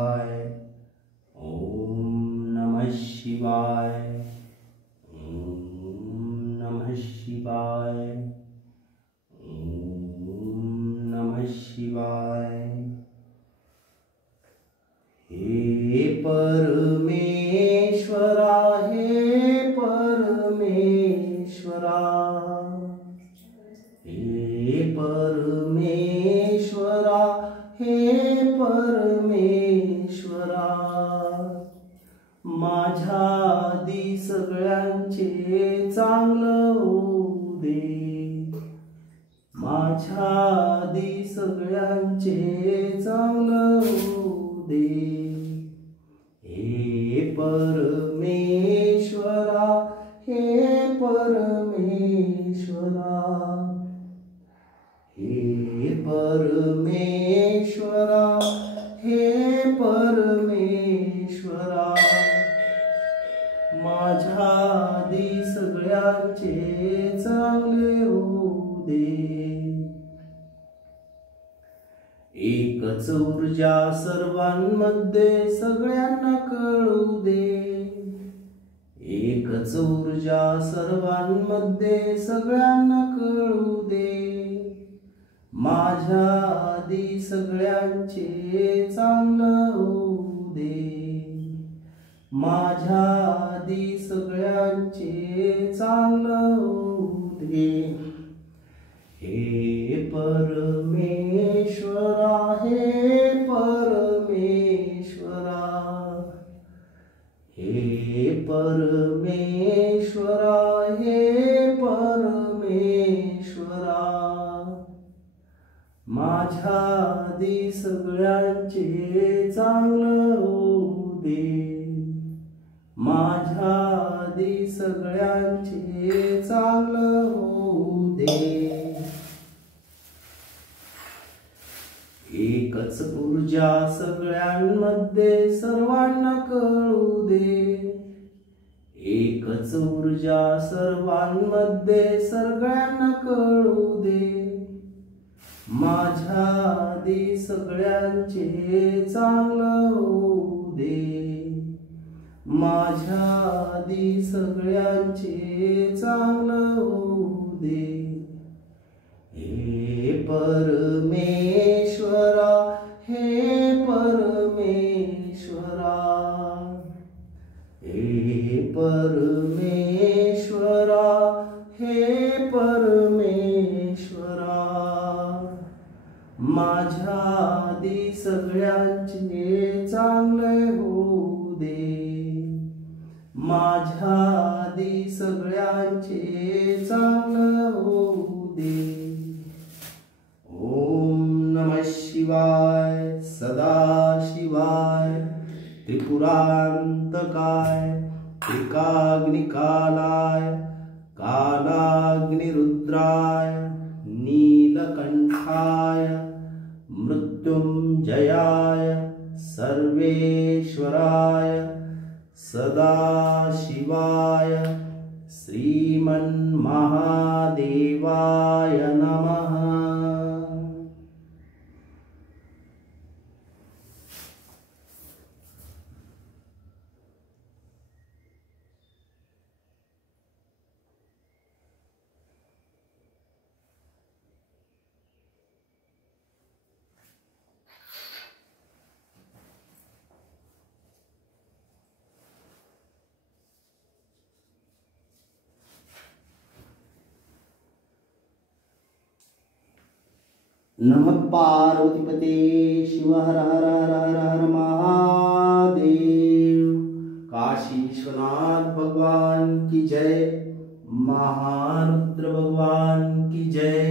शिवाय। ओम नमः शिवाय। ओम नमः शिवाय। ओम नमः शिवाय। हे परमेश्वरा, हे परमेश्वरा, हे परमेश्वरा, हे परमेश्वरा, माझ्या आधी सगळ्यांचे चांगलं होऊ दे, माझ्या आधी सगळ्यांचे चांगलं होऊ दे। हे परमेश्वरा, हे परमेश्वरा, हे परमेश्वरा, हे परमेश्वरा, माझ्या आधी सगळ्यांचे चांगले होऊ दे। एकच ऊर्जा सर्वांमध्ये सगळ्यांना कळू दे, एकच ऊर्जा सर्वांमध्ये सगळ्यांना कळू दे, माझ्या आधी सगळ्यांचे चांगलं होऊ दे, माझ्या आधी सगळ्यांचे चांगलं होऊ दे। हे परमेश्वरा, हे परमेश्वरा, हे परमेश्वरा, हे परमेश्वरा, माझ्या आधी सगळ्यांचे चांगलं होऊ दे, माझ्या आधी सगळ्यांचे चांगलं होऊ दे। एकच ऊर्जा सगळ्यांमध्ये सर्वांना कळू दे, एकच ऊर्जा सर्वांमध्ये सगळ्यांना कळू दे, माझ्या आधी सगळ्यांचे चांगलं होऊ दे, माझ्या आधी सगळ्यांचे चांगलं होऊ दे। हे परमेश्वरा, हे परमेश्वरा, हे परमेश्वरा, हे परमेश्वरा, माझ्या आधी सगळ्यांचे चांगले होऊ दे, माझ्या आधी सगळ्यांचे चांगलं होऊ दे। ओम नमः शिवाय, सदाशिवाय, त्रिपुरांतकाय, त्रिकाग्निकालाय, कालाग्निरुद्राय, नीलकंठाय, मृत्युंजयाय, सर्वेश्वराय, सदाशिवाय, श्रीमन्महादेवाय नमः। नमः पार्वतीपते शिव, हर हर हर हर हर महादेव। काशी विश्वनाथ भगवान की जय, महारुद्र भगवान की जय।